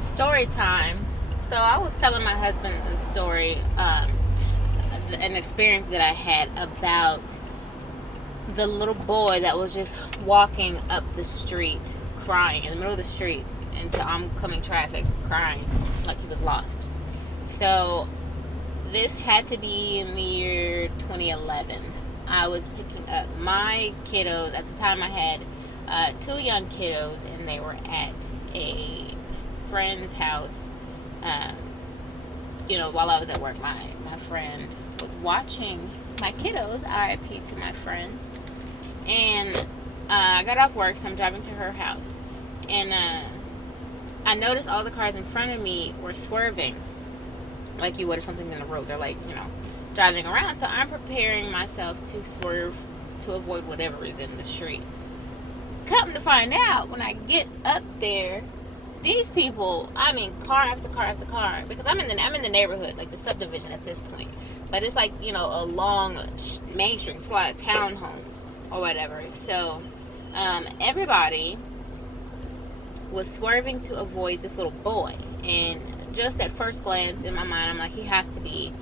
Story time. So I was telling my husband a story, an experience that I had about the little boy that was just walking up the street crying in the middle of the street into oncoming traffic, crying like he was lost. So this had to be in the year 2011. I was picking up my kiddos. At the time, I had two young kiddos, and they were at a friend's house. Um, while I was at work, my friend was watching my kiddos. RIP to my friend. And I got off work, so I'm driving to her house, and I noticed all the cars in front of me were swerving, like you would if something's in the road. They're like, driving around. So I'm preparing myself to swerve to avoid whatever is in the street. Come to find out, when I get up there, these people, I mean, car after car after car, because I'm in the neighborhood, like the subdivision at this point, but it's like a long main street, it's a lot of townhomes or whatever. So everybody was swerving to avoid this little boy, and just at first glance in my mind, I'm like, he has to be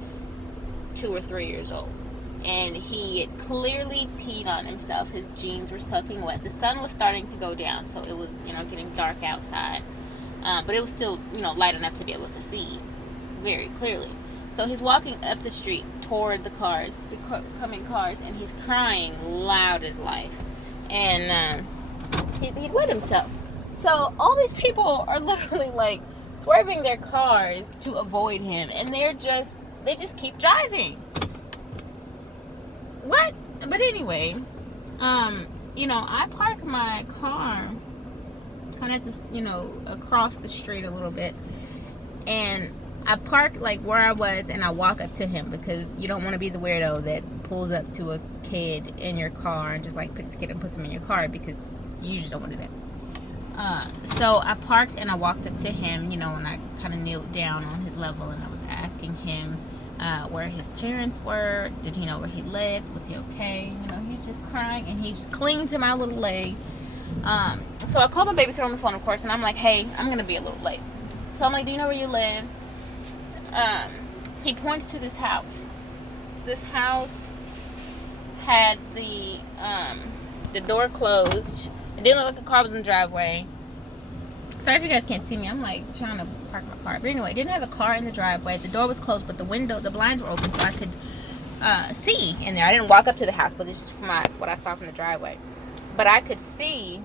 2 or 3 years old. And he had clearly peed on himself. His jeans were soaking wet. The sun was starting to go down, so it was, getting dark outside. But it was still, light enough to be able to see very clearly. So he's walking up the street toward the cars, coming cars, and he's crying loud as life. And he'd wet himself. So all these people are literally like swerving their cars to avoid him, and they just keep driving. What? But anyway, I park my car kind of at this, across the street a little bit, and I park like where I was, and I walk up to him, because you don't want to be the weirdo that pulls up to a kid in your car and just like picks a kid and puts him in your car, because you usually don't want to do that. So I parked and I walked up to him, and I kind of kneeled down on his level, and I was asking him where his parents were. Did he know where he lived? Was he okay? He's just crying, and he's clinging to my little leg. So I called my babysitter on the phone, of course, and I'm like, hey, I'm going to be a little late. So I'm like, do you know where you live? He points to this house. This house had the door closed. It didn't look like a car was in the driveway. Sorry if you guys can't see me. I'm like trying to park my car. But anyway, it didn't have a car in the driveway. The door was closed, but the blinds were open, so I could see in there. I didn't walk up to the house, but this is from what I saw from the driveway. But I could see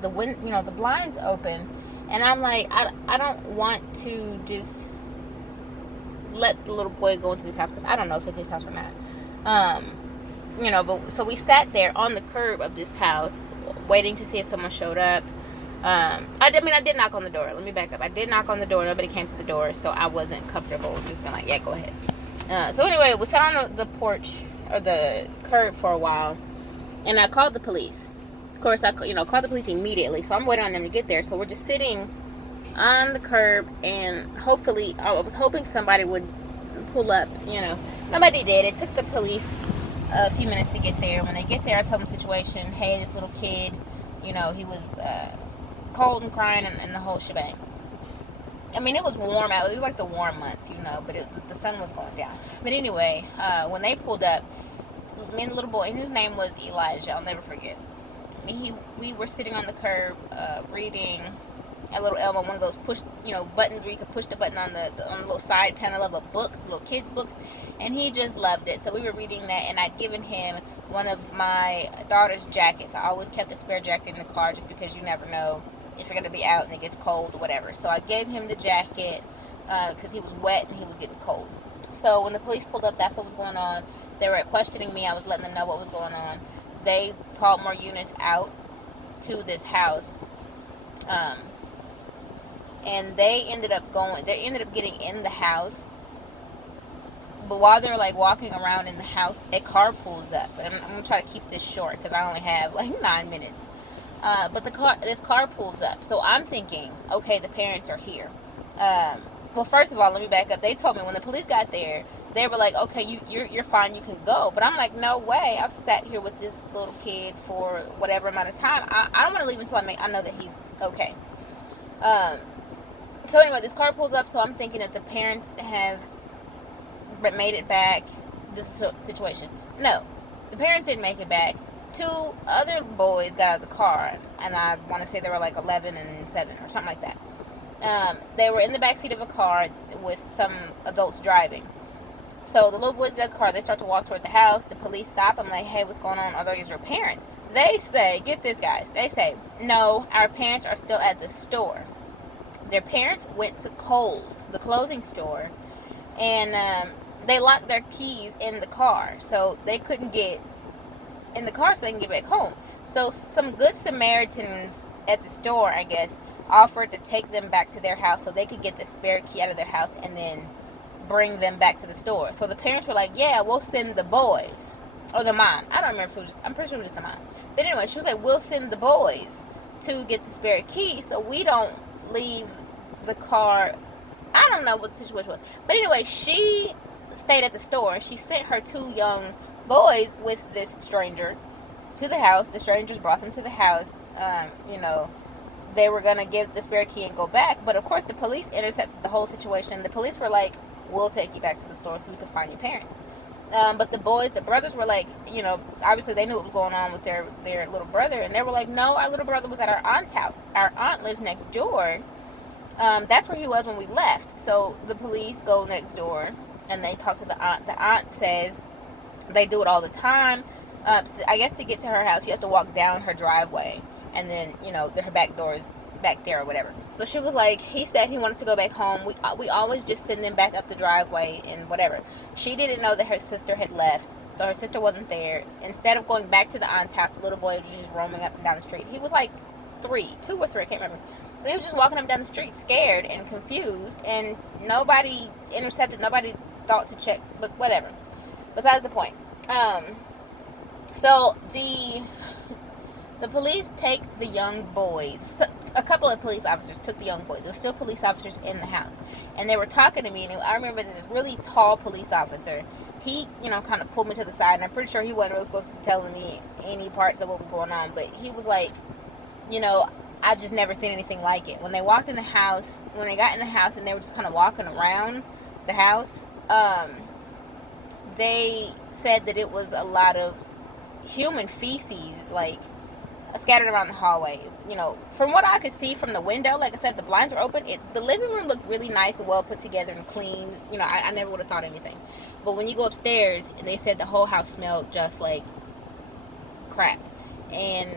the blinds open, and I'm like, I don't want to just let the little boy go into this house, because I don't know if it's his house or not. But so we sat there on the curb of this house, waiting to see if someone showed up. I did knock on the door. Let me back up. I did knock on the door. Nobody came to the door, so I wasn't comfortable just being like, yeah, go ahead. So anyway, we sat on the porch or the curb for a while, and I called the police. Of course, I called the police immediately. So I'm waiting on them to get there. So we're just sitting on the curb, and hopefully, I was hoping somebody would pull up. Nobody did. It took the police a few minutes to get there. When they get there, I told them the situation. Hey, this little kid, he was cold and crying, and the whole shebang. I mean, it was warm out. It was like the warm months, but the sun was going down. But anyway, when they pulled up, me and the little boy, and his name was Elijah, I'll never forget. We were sitting on the curb reading a little Elmo, one of those push, buttons where you could push the button on the little side panel of a book, little kids' books, and he just loved it. So we were reading that, and I'd given him one of my daughter's jackets. I always kept a spare jacket in the car, just because you never know if you're going to be out and it gets cold or whatever. So I gave him the jacket because he was wet and he was getting cold. So when the police pulled up, that's what was going on. They were questioning me. I was letting them know what was going on. They called more units out to this house. And they ended up getting in the house. But while they're like walking around in the house, a car pulls up. But I'm going to try to keep this short, because I only have like 9 minutes. But this car pulls up. So I'm thinking, okay, the parents are here. Well, first of all, let me back up. They told me when the police got there, they were like, okay, you're fine, you can go. But I'm like, no way. I've sat here with this little kid for whatever amount of time. I don't want to leave until I know that he's okay. So anyway, this car pulls up, so I'm thinking that the parents have made it back. This is a situation. No, the parents didn't make it back. Two other boys got out of the car, and I want to say they were like 11 and 7 or something like that. They were in the backseat of a car with some adults driving. So the little boys get out of the car. They start to walk toward the house. The police stop. I'm like, hey, what's going on? Are those your parents? They say, get this, guys. They say, no, our parents are still at the store. Their parents went to Kohl's, the clothing store, and they locked their keys in the car. So they couldn't get in the car so they can get back home. So some good Samaritans at the store, I guess, offered to take them back to their house so they could get the spare key out of their house and then bring them back to the store. So the parents were like, yeah, we'll send the boys. Or the mom. I don't remember if it was just, I'm pretty sure it was just the mom. But anyway, she was like, we'll send the boys to get the spare key so we don't leave the car. I don't know what the situation was. But anyway, she stayed at the store. She sent her 2 young boys with this stranger to the house. The strangers brought them to the house. They were going to give the spare key and go back. But of course, the police intercepted the whole situation. The police were like, we'll take you back to the store so we can find your parents. But the brothers were like, obviously they knew what was going on with their little brother. And they were like, no, our little brother was at our aunt's house. Our aunt lives next door. That's where he was when we left. So the police go next door and they talk to the aunt. The aunt says they do it all the time. I guess to get to her house, you have to walk down her driveway. And then, her back door is back there or whatever. So she was like, he said he wanted to go back home. We always just send them back up the driveway and whatever. She didn't know that her sister had left. So her sister wasn't there. Instead of going back to the aunt's house, the little boy was just roaming up and down the street. He was like 2 or 3, I can't remember. So he was just walking up and down the street scared and confused. And nobody intercepted, nobody thought to check, but whatever. Besides the point. So the police take the young boys. A couple of police officers took the young boys. There were still police officers in the house. And they were talking to me. And I remember this really tall police officer. He, kind of pulled me to the side. And I'm pretty sure he wasn't really supposed to be telling me any parts of what was going on. But he was like, I've just never seen anything like it. When they walked in the house, when they got in the house and they were just kind of walking around the house, they said that it was a lot of human feces, like, scattered around the hallway. From what I could see from the window, like I said, the blinds were open. The living room looked really nice and well put together and clean. I never would have thought anything. But when you go upstairs, and they said the whole house smelled just like crap. And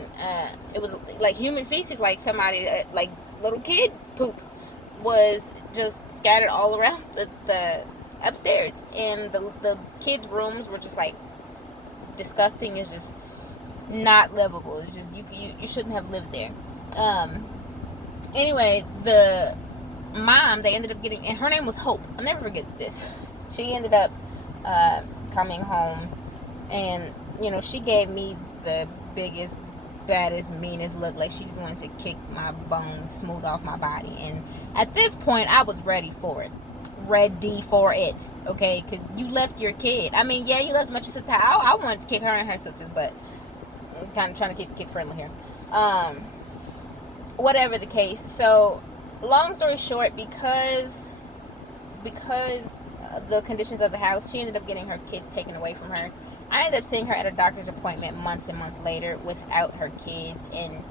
it was like human feces, like somebody, like little kid poop was just scattered all around the upstairs. And the kids' rooms were just like disgusting. It's just not livable. It's just you shouldn't have lived there. Anyway, the mom, they ended up getting, and her name was Hope. I'll never forget this. She ended up coming home, and she gave me the biggest, baddest, meanest look, like she just wanted to kick my bones smooth off my body. And at this point, I was ready for it, okay? Because you left your kid. I mean, yeah, you left him at your sister's house. I wanted to kick her and her sisters, but I'm kind of trying to keep the kid friendly here. Whatever the case. So, long story short, because the conditions of the house, she ended up getting her kids taken away from her. I ended up seeing her at a doctor's appointment months and months later without her kids. And,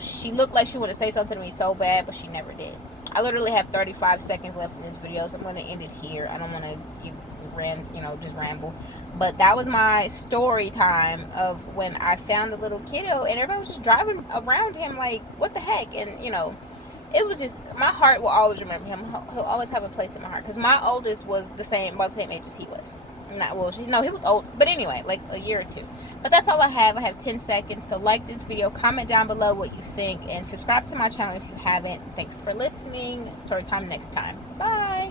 she looked like she wanted to say something to me so bad, but she never did. I literally have 35 seconds left in this video, so I'm going to end it here. I don't want to just ramble. But that was my story time of when I found the little kiddo, and everybody was just driving around him like, what the heck? And, it was just, my heart will always remember him. He'll always have a place in my heart. Because my oldest was about the same age as he was. He was old. But anyway, like a year or 2. But that's all I have. I have 10 seconds. So like this video, comment down below what you think, and subscribe to my channel if you haven't. Thanks for listening. Story time next time. Bye.